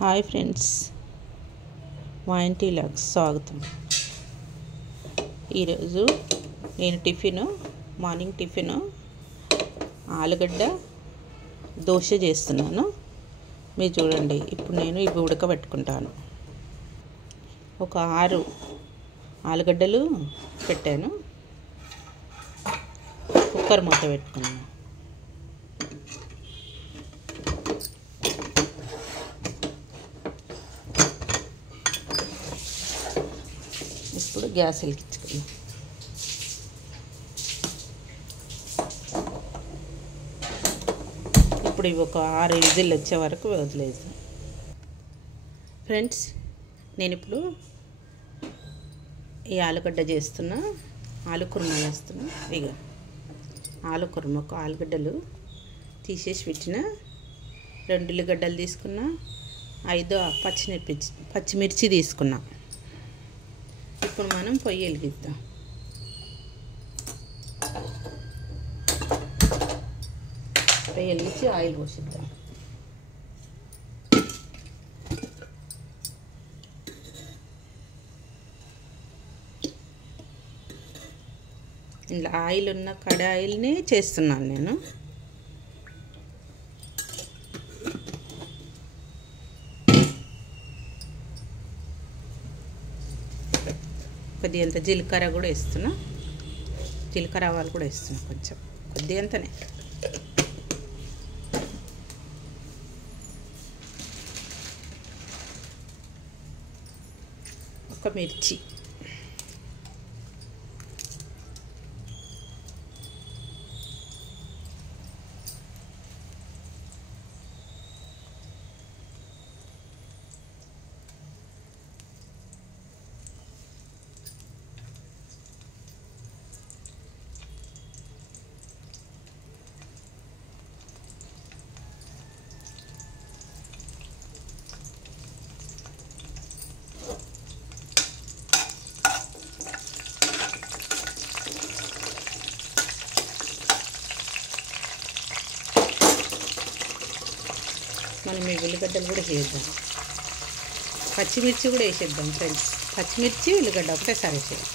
Hi friends, మా ఇంటిలోకి స్వాగతం. ఈరోజు నేను మార్నింగ్ టిఫిన్ ఆలుగడ్డ దోశ చేస్తున్నాను. మీరు చూడండి. ఇప్పుడు నేను ఇవి ఉడకబెట్టుకుంటాను. ఒక 6 ఆలుగడ్డలు పెట్టాను. కుక్కర్ మూత పెట్టుకున్నాను. ఇప్పుడు గ్యాస్ వెలిగించుకున్నాం. ఇప్పుడు ఇవి ఒక 6 విజిల్ వచ్చే వరకు వదిలేద్దాం. ఫ్రెండ్స్, నేను ఇప్పుడు ఈ ఆలుగడ్డ చేస్తున్నా, ఆలు కుర్మా చేస్తున్నా. ఇక ఆలు కుర్మా, ఒక ఆలుగడ్డలు తీసేసి పెట్టిన, 2 ఉల్లిగడ్డలు తీసుకున్నా, 5 పచ్చిమిర్చి తీసుకున్నా. ఇప్పుడు మనం పొయ్యి వెలిగిద్దాం. పొయ్యి వెలిగించి ఆయిల్ పోసిద్దాం. ఇలా ఆయిల్ ఉన్న కడాయిల్ని చేస్తున్నాను నేను. కొద్దిగంత జీలకర్ర కూడా వేస్తున్నా, జీలకర్ర ఆవాలు కూడా వేస్తున్నా, కొంచెం కొద్దిగంతనే. ఒక మిర్చి, మనం ఈ ఉల్లిగడ్డలు కూడా వేసేద్దాం. పచ్చిమిర్చి కూడా వేసేద్దాం ఫ్రెండ్స్. పచ్చిమిర్చి ఉల్లిగడ్డ ఒకటేసారి వేసేద్దాం.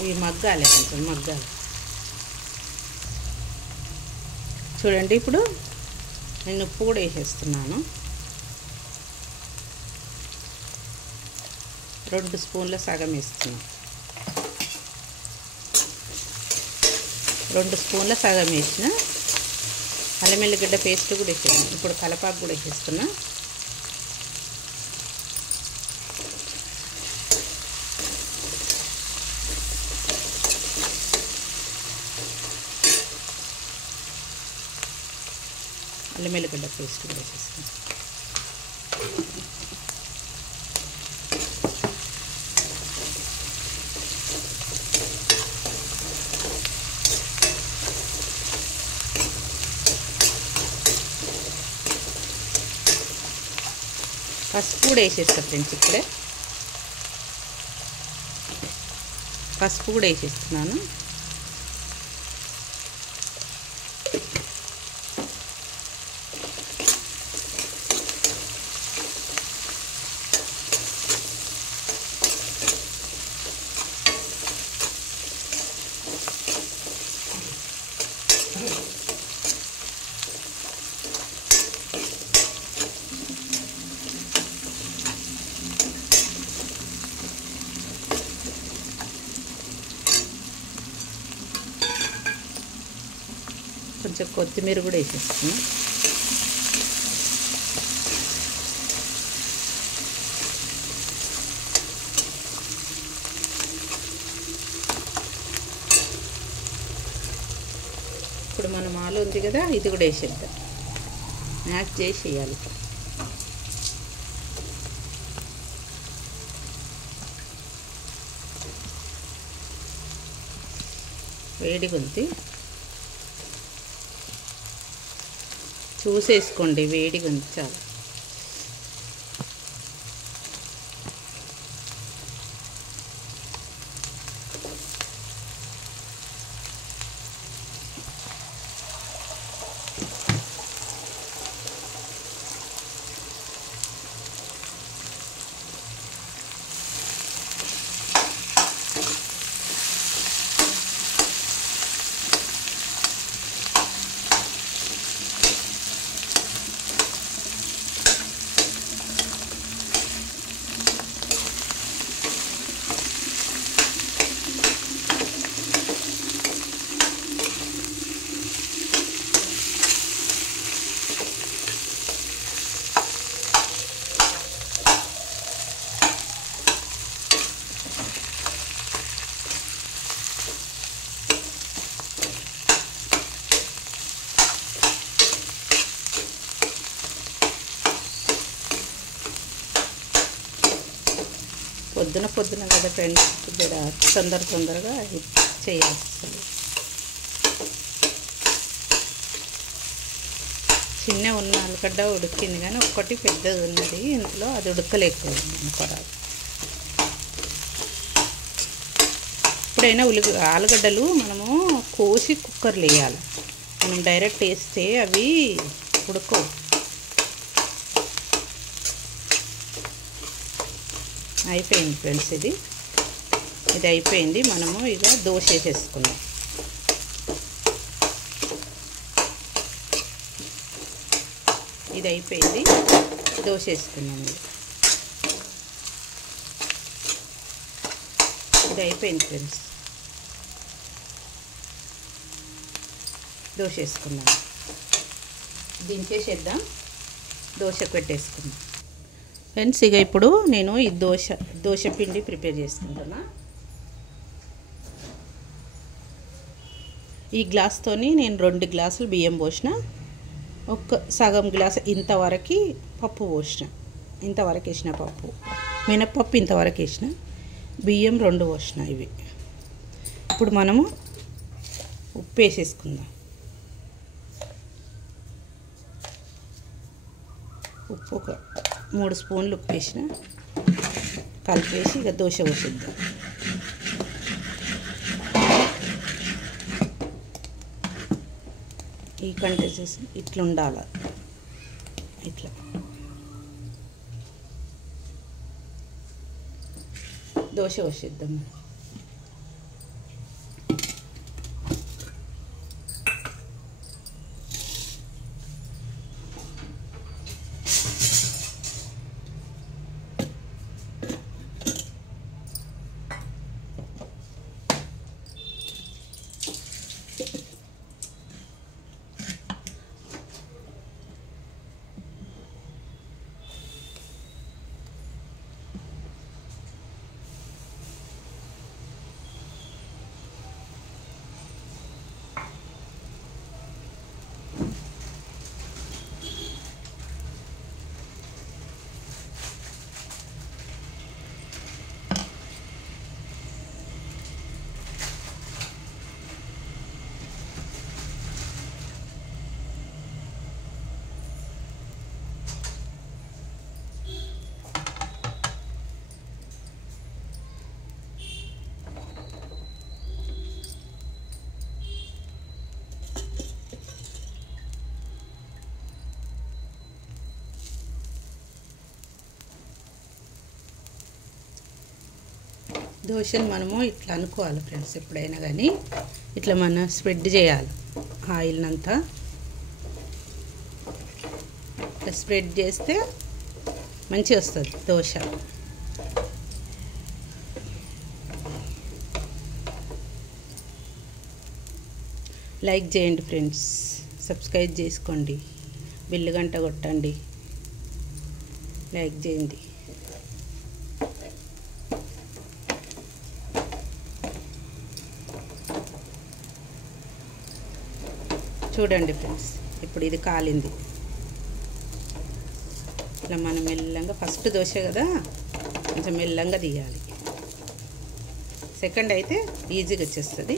ఇవి మగ్గాలి, కొంచెం మగ్గాలి. చూడండి, ఇప్పుడు నేను ఉప్పు కూడా వేసేస్తున్నాను. 2 స్పూన్ల సగం వేస్తున్నాను. 2 స్పూన్ల సగం వేసిన. అల్లం ఎల్లిగడ్డ పేస్ట్ కూడా వేసాను. ఇప్పుడు కలపాకు కూడా వేసేస్తున్నా. అల్లం ఎల్లిగడ్డ పేస్ట్ కూడా వేసేస్తున్నా. పసుపు కూడా వేసేస్తా ఫ్రెండ్స్. ఇప్పుడే పసుపు కూడా వేసేస్తున్నాను. కొంచెం కొత్తిమీర కూడా వేసేస్తున్నాం. ఇప్పుడు మనం ఆలు ఉంది కదా, ఇది కూడా వేసేద్దాం. మ్యాష్ చేసి వేయాలి. వేడిగా ఉంది, చూసేసుకోండి. వేడిగా ఉంది చాలా. పొద్దున కదా ఫ్రెండ్స్, జర తొందరగా చేయాలి. చిన్న ఉన్న ఆలుగడ్డ ఉడికింది, కానీ ఒక్కటి పెద్దది ఉన్నది ఇంట్లో, అది ఉడకలేకపోయింది అనుకోరాదు. ఎప్పుడైనా ఆలుగడ్డలు మనము కోసి కుక్కర్లో వేయాలి. మనం డైరెక్ట్ వేస్తే అవి ఉడకవు. అయిపోయింది ఫ్రెండ్స్, ఇది అయిపోయింది. మనము ఇక దోశ వేసేసుకుందాం. ఇది అయిపోయింది, దోశ వేసుకున్నాం. ఇది అయిపోయింది ఫ్రెండ్స్, దోశ వేసుకుందాం. దించేసేద్దాం, దోశకు పెట్టేసుకుందాం ఫ్రెండ్స్. ఇక ఇప్పుడు నేను ఈ దోశ పిండి ప్రిపేర్ చేసుకుంటున్నా. ఈ గ్లాస్తోని నేను 2 గ్లాసులు బియ్యం పోసిన, ఒక సగం గ్లాసు ఇంతవరకు పప్పు పోసిన, ఇంతవరకు వేసిన పప్పు, మినప్పప్పు ఇంతవరకు వేసిన, బియ్యం 2 పోసిన. ఇవి ఇప్పుడు మనము ఉప్పు వేసేసుకుందాం. ఉప్పు ఒక 3 స్పూన్లు ఉప్పు వేసిన, కలిపేసి ఇక దోశ పోసిద్దాం. ఈ కంటెన్సెస్ ఇట్లా ఉండాలి, ఇట్లా దోశ పోసిద్దాం. దోశను మనము ఇట్లా అనుకోవాలి ఫ్రెండ్స్. ఎప్పుడైనా కానీ ఇట్లా మనం స్ప్రెడ్ చేయాలి, ఆయిల్నంతా ఇట్లా స్ప్రెడ్ చేస్తే మంచిగా వస్తుంది దోశ. లైక్ చేయండి ఫ్రెండ్స్, సబ్స్క్రైబ్ చేసుకోండి, బెల్ గంట కొట్టండి, లైక్ చేయండి. చూడండి ఫ్రెండ్స్, ఇప్పుడు ఇది కాలింది. ఇట్లా మనం మెల్లంగా, ఫస్ట్ దోశ కదా కొంచెం మెల్లంగా తీయాలి, సెకండ్ అయితే ఈజీగా వచ్చేస్తుంది.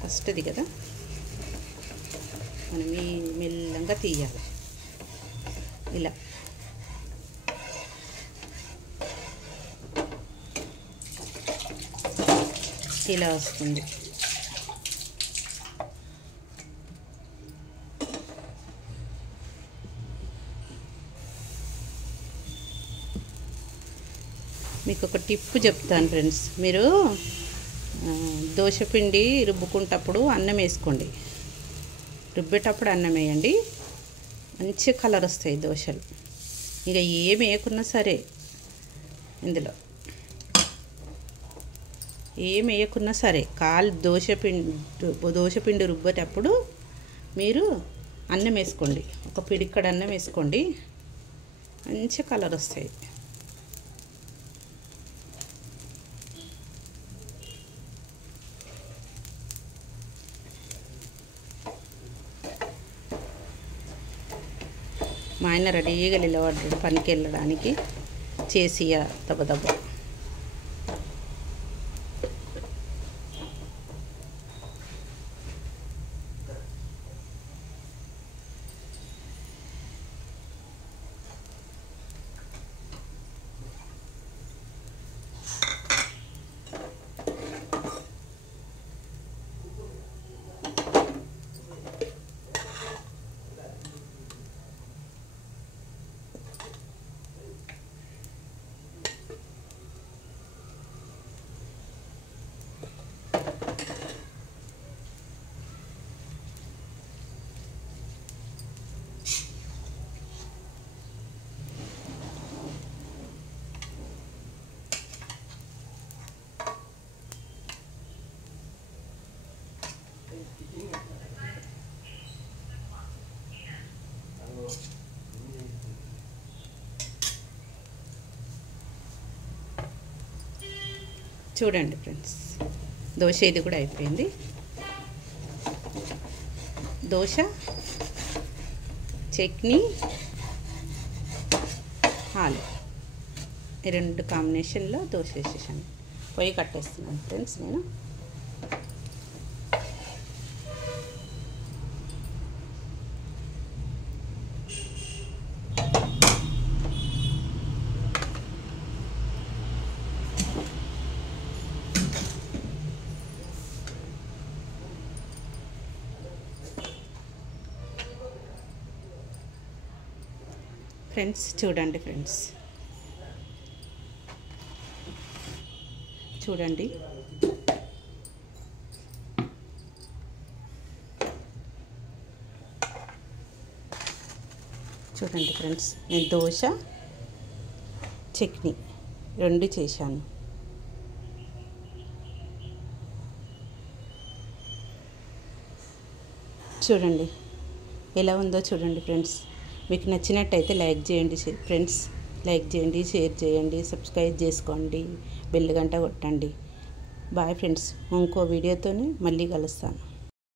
ఫస్ట్ది కదా మనం ఈ మెల్లంగా తీయాలి, ఇలా ఇలా వస్తుంది. మీకు ఒక టిప్ చెప్తాను ఫ్రెండ్స్. మీరు దోశపిండి రుబ్బుకుంటప్పుడు అన్నం వేసుకోండి, రుబ్బేటప్పుడు అన్నం వేయండి, మంచి కలర్ వస్తాయి దోశలు. ఇక ఏమి వేయకున్నా సరే, ఇందులో ఏమి వేయకున్నా సరే, దోశపిండి రుబ్బేటప్పుడు మీరు అన్నం వేసుకోండి, ఒక పిడిక్కడ అన్నం వేసుకోండి, మంచి కలర్ వస్తాయి. మా ఆయన రెడీగా నిలబడ్డాడు పనికి వెళ్ళడానికి. చేసియా దెబ్బ దెబ్బ. చూడండి ఫ్రెండ్స్, దోశ ఇది కూడా అయిపోయింది. దోశ, చట్నీ, ఆలు ఈ రెండు కాంబినేషన్లో దోశ వేసేసాను. పొయ్యి కట్టేస్తున్నాను ఫ్రెండ్స్ నేను. ఫ్రెండ్స్ చూడండి ఫ్రెండ్స్, చూడండి చూడండి ఫ్రెండ్స్, నేను దోశ చట్నీ రెండు చేశాను. చూడండి ఎలా ఉందో చూడండి ఫ్రెండ్స్. మీకు నచ్చినట్టయితే లైక్ చేయండి ఫ్రెండ్స్, లైక్ చేయండి, షేర్ చేయండి, సబ్స్క్రైబ్ చేసుకోండి, బెల్ గంట కొట్టండి. బాయ్ ఫ్రెండ్స్, ఇంకో వీడియోతో మళ్ళీ కలుస్తాను.